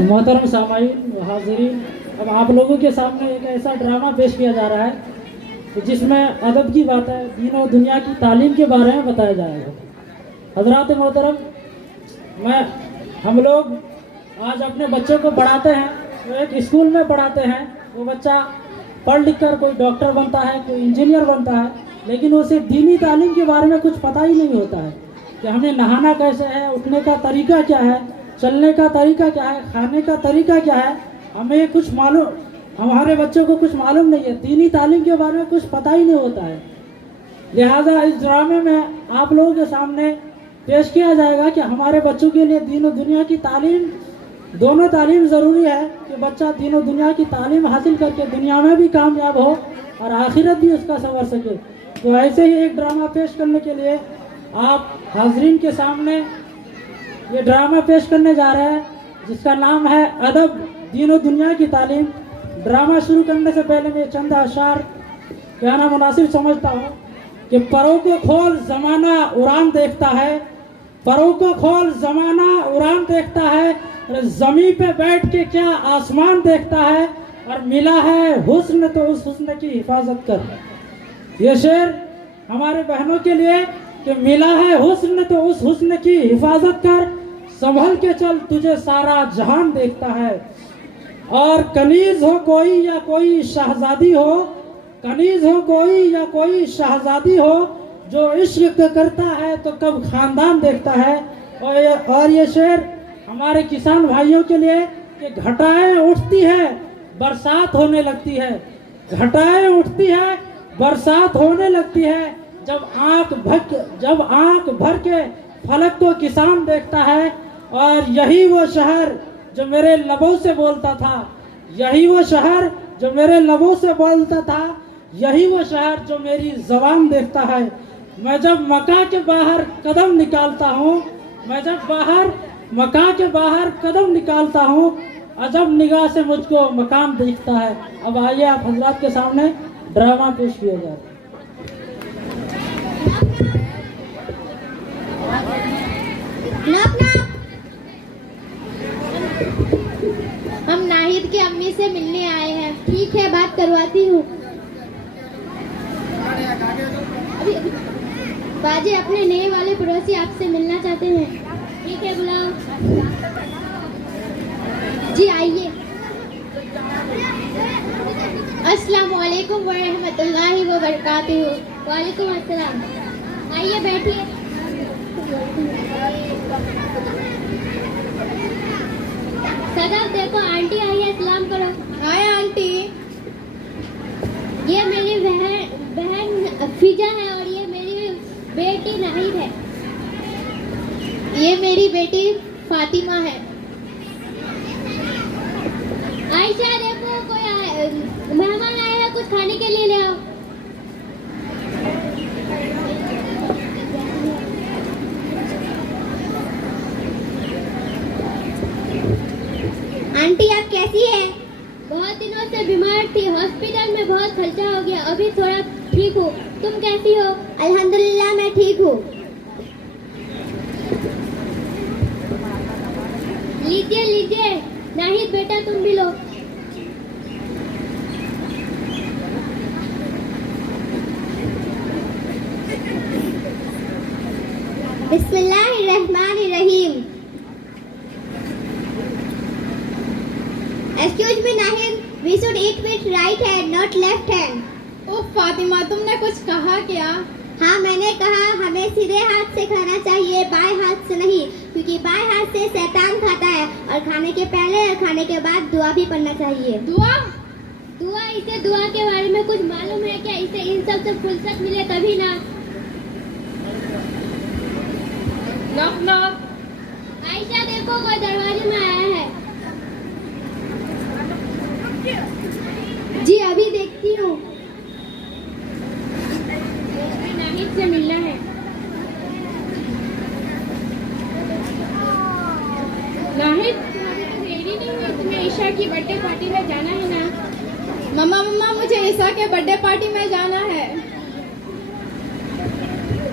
मोहतरम सामाईन व हाज़रीन, अब आप लोगों के सामने एक ऐसा ड्रामा पेश किया जा रहा है जिसमें अदब की बातें, दीन और दुनिया की तालीम के बारे में बताया जाएगा। हज़रात मोहतरम, हम लोग आज अपने बच्चों को पढ़ाते हैं, वो एक स्कूल में पढ़ाते हैं। वो बच्चा पढ़ लिख कर कोई डॉक्टर बनता है, कोई इंजीनियर बनता है, लेकिन उसे दीनी तालीम के बारे में कुछ पता ही नहीं होता है कि हमें नहाना कैसे है, उठने का तरीका क्या है, चलने का तरीका क्या है, खाने का तरीका क्या है। हमें कुछ मालूम, हमारे बच्चों को कुछ मालूम नहीं है, दीनी तालीम के बारे में कुछ पता ही नहीं होता है। लिहाजा इस ड्रामे में आप लोगों के सामने पेश किया जाएगा कि हमारे बच्चों के लिए दीन और दुनिया की तालीम, दोनों तालीम ज़रूरी है कि बच्चा दीन और दुनिया की तालीम हासिल करके दुनिया में भी कामयाब हो और आखिरत भी उसका संवर सके। तो ऐसे ही एक ड्रामा पेश करने के लिए आप हाज़रीन के सामने ये ड्रामा पेश करने जा रहे हैं, जिसका नाम है अदब, दीन और दुनिया की तालीम। ड्रामा शुरू करने से पहले मैं चंद अशार कहना मुनासिब समझता हूँ कि परों को खोल ज़माना उड़ान देखता है, परों को खोल ज़माना उड़ान देखता है, ज़मीन पे बैठ के क्या आसमान देखता है, और मिला है हुस्न तो उस हुस्न की हिफाजत कर। ये शेर हमारे बहनों के लिए कि मिला है हुस्न तो उस हुस्न की हिफाजत कर, संभल के चल तुझे सारा जहान देखता है। और कनीज हो कोई या कोई शहजादी हो, कनीज हो कोई या कोई शहजादी हो, जो इश्क करता है तो कब खानदान देखता है। और ये शेर हमारे किसान भाइयों के लिए कि घटाएं उठती है बरसात होने लगती है, घटाएं उठती है बरसात होने लगती है, जब आंख भर के फलक को किसान देखता है। और यही वो शहर जो मेरे लबों से बोलता था, यही वो शहर जो मेरे लबों से बोलता था, यही वो शहर जो मेरी ज़बान देखता है। मैं जब मक्का के बाहर कदम निकालता हूँ, मैं जब मक्का के बाहर कदम निकालता हूँ, अजब निगाह से मुझको मकाम दिखता है। अब आइए आप हजरात के सामने ड्रामा पेश किया जाए। हम नाहिद की अम्मी से मिलने आए हैं। ठीक है, बात करवाती हूँ। बाजी, अपने नए वाले पड़ोसी आपसे मिलना चाहते हैं। ठीक है, बुलाओ। जी आइए। अस्सलामु अलैकुम व रहमतुल्लाहि व बरकातुहू। वालेकुम अस्सलाम। आइए बैठिए। सदा देखो, आंटी आई है, सलाम करो। Hi aunty. ये मेरी बहन फिजा है और ये मेरी बेटी नाहिद है। ये मेरी बेटी फातिमा है। आयशा, देखो कोई मेहमान आए हैं, कुछ खाने के लिए ले आओ। आंटी आप कैसी है? बहुत दिनों से बीमार थी, हॉस्पिटल में बहुत खर्चा हो गया, अभी थोड़ा ठीक हूँ। तुम कैसी हो? अल्हम्दुलिल्लाह मैं ठीक हूँ। लीजिए लीजिए, नाहिद बेटा तुम भी लो। बिस्मिल्लाहिर्रहमानिर्रहीम। Excuse me, Nahid. We should eat with right hand, not left hand. ओ फातिमा, तुमने कुछ कहा क्या? हाँ, मैंने कहा हमें सीधे हाथ से खाना चाहिए, बाएं हाथ से नहीं, क्योंकि बाएं हाथ से शैतान खाता है। और खाने के पहले और खाने के बाद दुआ भी पढ़ना चाहिए। दुआ? इसे दुआ के बारे में कुछ मालूम है क्या? इसे इन सब से फुर्सत मिले तभी ना। Knock knock. आयशा, देखो कोई दरवाजे में आया है। जी अभी देखती हूँ। नाहिद से मिलना है। नाहिद, देरी नहीं हुई, तुम्हें ईशा की बर्थडे पार्टी में जाना है ना? मम्मा मुझे ईशा के बर्थडे पार्टी में जाना है।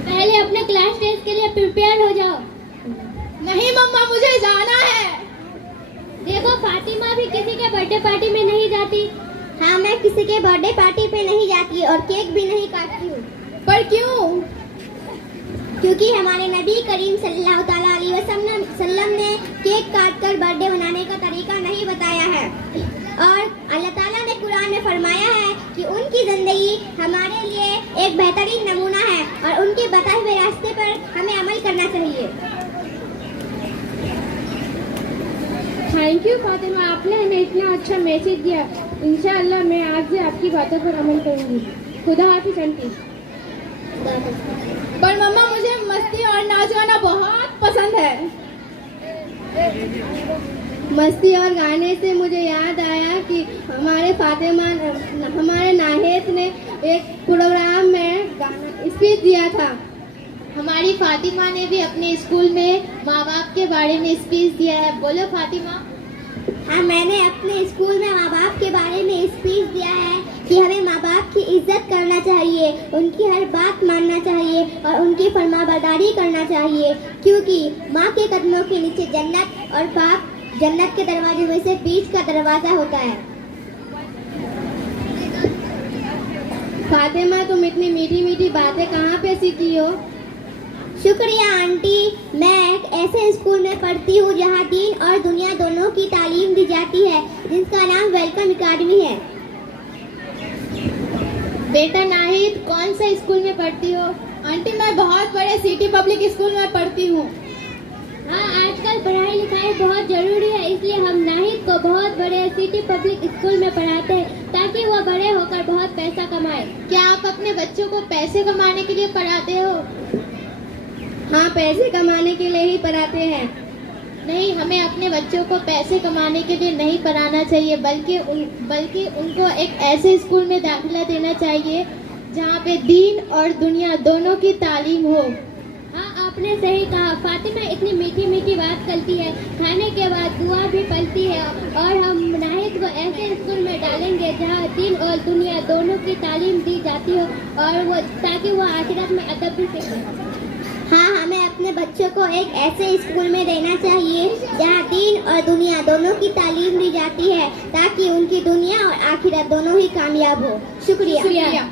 पहले अपने क्लास टेस्ट के लिए प्रिपेयर हो जाओ। नहीं मम्मा, मुझे बर्थडे पार्टी में नहीं जाती? हाँ, मैं किसी के बर्थडे पार्टी पे नहीं जाती और केक भी नहीं काटती हूँ। पर क्यों? क्योंकि हमारे नबी करीम सल्लल्लाहु ताला अलैहि वसल्लम ने केक काटकर बर्थडे मनाने का तरीका नहीं बताया है और अल्लाह ताला ने कुरान में फरमाया है कि उनकी ज़िंदगी हमारे लिए एक बेहतरीन नमूना है और उनके बताए हुए रास्ते पर हमें अमल करना चाहिए। थैंक यू फातिमा, आपने हमें इतना अच्छा मैसेज दिया। इंशाअल्लाह मैं आज से आपकी बातों पर अमल करूंगी। खुदा हाफिज आंटी। पर मम्मा, मुझे मस्ती और नाच गाना बहुत पसंद है। मस्ती और गाने से मुझे याद आया कि हमारे नाहिद ने एक प्रोग्राम में गाना स्पीच दिया था। हमारी फातिमा ने भी अपने स्कूल में माँ बाप के बारे में स्पीच दिया है। बोलो फातिमा। हाँ, मैंने अपने स्कूल में माँ बाप के बारे में स्पीच दिया है कि हमें माँ बाप की इज्जत करना चाहिए, उनकी हर बात मानना चाहिए और उनकी फरमाबरदारी करना चाहिए, क्योंकि माँ के कदमों के नीचे जन्नत और बाप जन्नत के दरवाजे में से बीच का दरवाजा होता है। फातिमा, तुम इतनी मीठी मीठी बातें कहाँ पे सीखी हो? शुक्रिया आंटी, मैं एक ऐसे स्कूल में पढ़ती हूँ जहाँ दीन और दुनिया दोनों की तालीम दी जाती है, जिसका नाम वेलकम एकेडमी है। बेटा नाहिद, कौन सा स्कूल में पढ़ती हो? आंटी, मैं बहुत बड़े सिटी पब्लिक स्कूल में पढ़ती हूँ। हाँ, आजकल पढ़ाई लिखाई बहुत जरूरी है, इसलिए हम नाहिद को बहुत बड़े सिटी पब्लिक स्कूल में पढ़ाते हैं ताकि वो बड़े होकर बहुत पैसा कमाए। क्या आप अपने बच्चों को पैसे कमाने के लिए पढ़ाते हो? हाँ, पैसे कमाने के लिए ही पढ़ाते हैं। नहीं, हमें अपने बच्चों को पैसे कमाने के लिए नहीं पढ़ाना चाहिए, बल्कि उनको एक ऐसे स्कूल में दाखिला देना चाहिए जहाँ पे दीन और दुनिया दोनों की तालीम हो। हाँ, आपने सही कहा। फातिमा इतनी मीठी मीठी बात करती है, खाने के बाद दुआ भी पढ़ती है और हम नाहिद को ऐसे स्कूल में डालेंगे जहाँ दीन और दुनिया दोनों की तालीम दी जाती हो और वो ताकि वो आखिरत में अदब भी सीखे। हाँ, हमें अपने बच्चों को एक ऐसे स्कूल में देना चाहिए जहाँ दीन और दुनिया दोनों की तालीम दी जाती है ताकि उनकी दुनिया और आखिरत दोनों ही कामयाब हो। शुक्रिया।